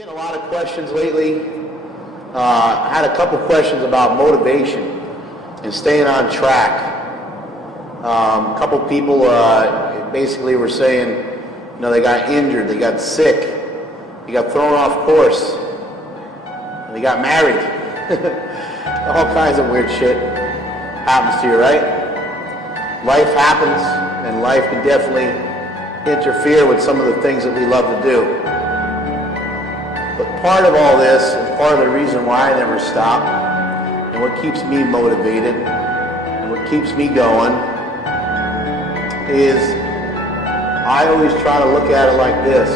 Getting a lot of questions lately. I had a couple questions about motivation and staying on track. A couple people basically were saying, you know, they got injured, they got sick, they got thrown off course, and they got married. All kinds of weird shit happens to you, right? Life happens, and life can definitely interfere with some of the things that we love to do. But part of all this, and part of the reason why I never stop, and what keeps me motivated, and what keeps me going, is I always try to look at it like this.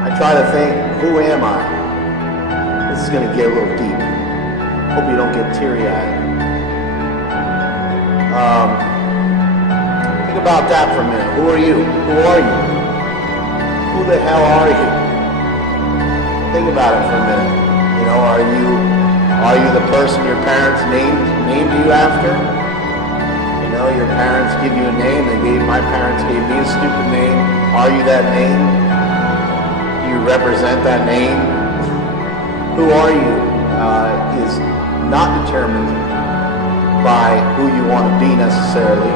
I try to think, who am I? This is going to get a little deep. Hope you don't get teary-eyed. Think about that for a minute. Who are you? Who are you? Who the hell are you? Think about it for a minute. You know, are you the person your parents named you after? You know, your parents give you a name. My parents gave me a stupid name. Are you that name? Do you represent that name? Who are you is not determined by who you want to be necessarily.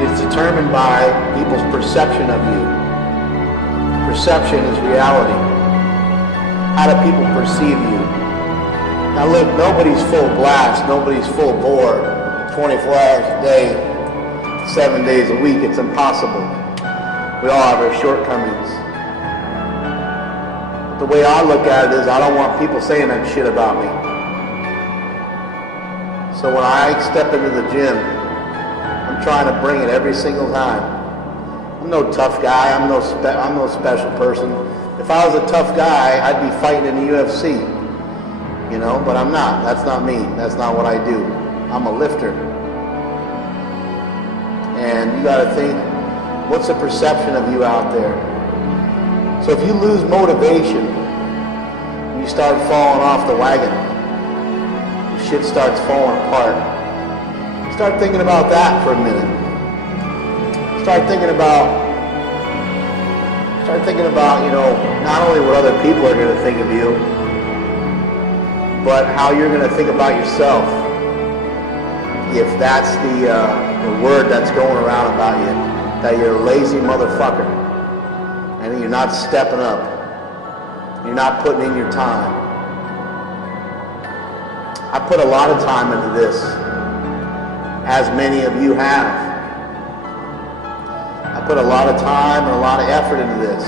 It's determined by people's perception of you. Perception is reality. How do people perceive you? Now look, nobody's full blast, nobody's full bore, 24 hours a day, 7 days a week. It's impossible. We all have our shortcomings. The way I look at it is I don't want people saying that shit about me. So when I step into the gym, I'm trying to bring it every single time. I'm no tough guy. I'm no special person. If I was a tough guy, I'd be fighting in the UFC. You know, but I'm not. That's not me. That's not what I do. I'm a lifter. And you got to think, what's the perception of you out there? So if you lose motivation, you start falling off the wagon, shit starts falling apart. Start thinking about that for a minute. Start thinking about, you know, not only what other people are going to think of you, but how you're going to think about yourself. If that's the word that's going around about you, that you're a lazy motherfucker, and you're not stepping up, you're not putting in your time. I put a lot of time into this, as many of you have. I put a lot of time and a lot of effort into this.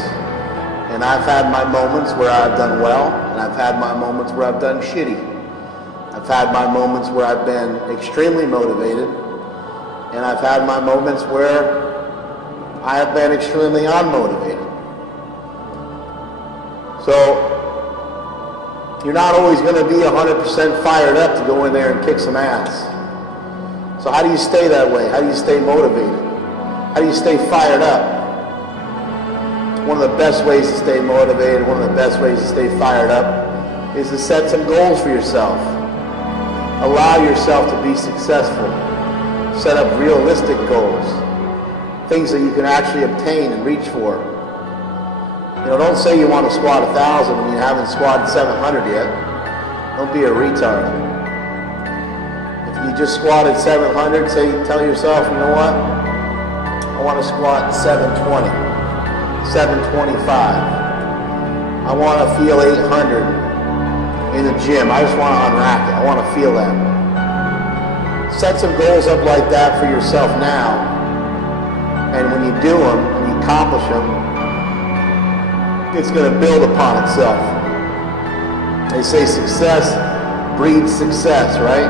And I've had my moments where I've done well, and I've had my moments where I've done shitty. I've had my moments where I've been extremely motivated, and I've had my moments where I have been extremely unmotivated. So, you're not always going to be 100% fired up to go in there and kick some ass. So how do you stay that way? How do you stay motivated? How do you stay fired up? One of the best ways to stay motivated, one of the best ways to stay fired up is to set some goals for yourself. Allow yourself to be successful. Set up realistic goals. Things that you can actually obtain and reach for. You know, don't say you want to squat 1,000 when you haven't squatted 700 yet. Don't be a retard. If you just squatted 700, tell yourself, you know what? I want to squat 720, 725. I want to feel 800 in the gym. I just want to unrack it. I want to feel that. Set some goals up like that for yourself now. And when you do them, when you accomplish them, it's going to build upon itself. They say success breeds success, right?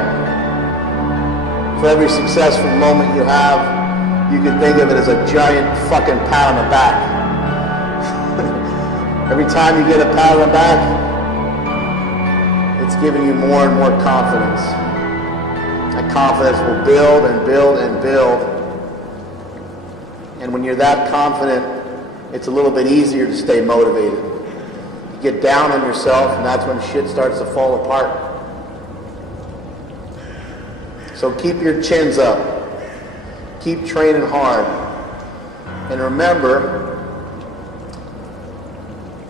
For every successful moment you have, you can think of it as a giant fucking pat on the back. Every time you get a pat on the back, it's giving you more and more confidence. That confidence will build and build and build. And when you're that confident, it's a little bit easier to stay motivated. You get down on yourself, and that's when shit starts to fall apart. So keep your chins up. Keep training hard. And remember,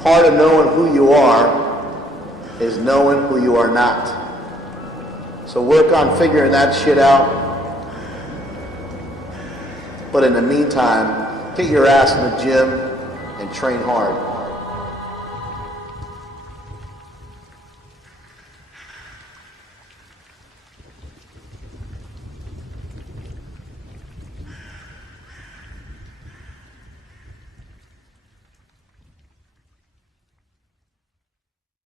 Part of knowing who you are is knowing who you are not. So work on figuring that shit out. But in the meantime, get your ass in the gym and train hard.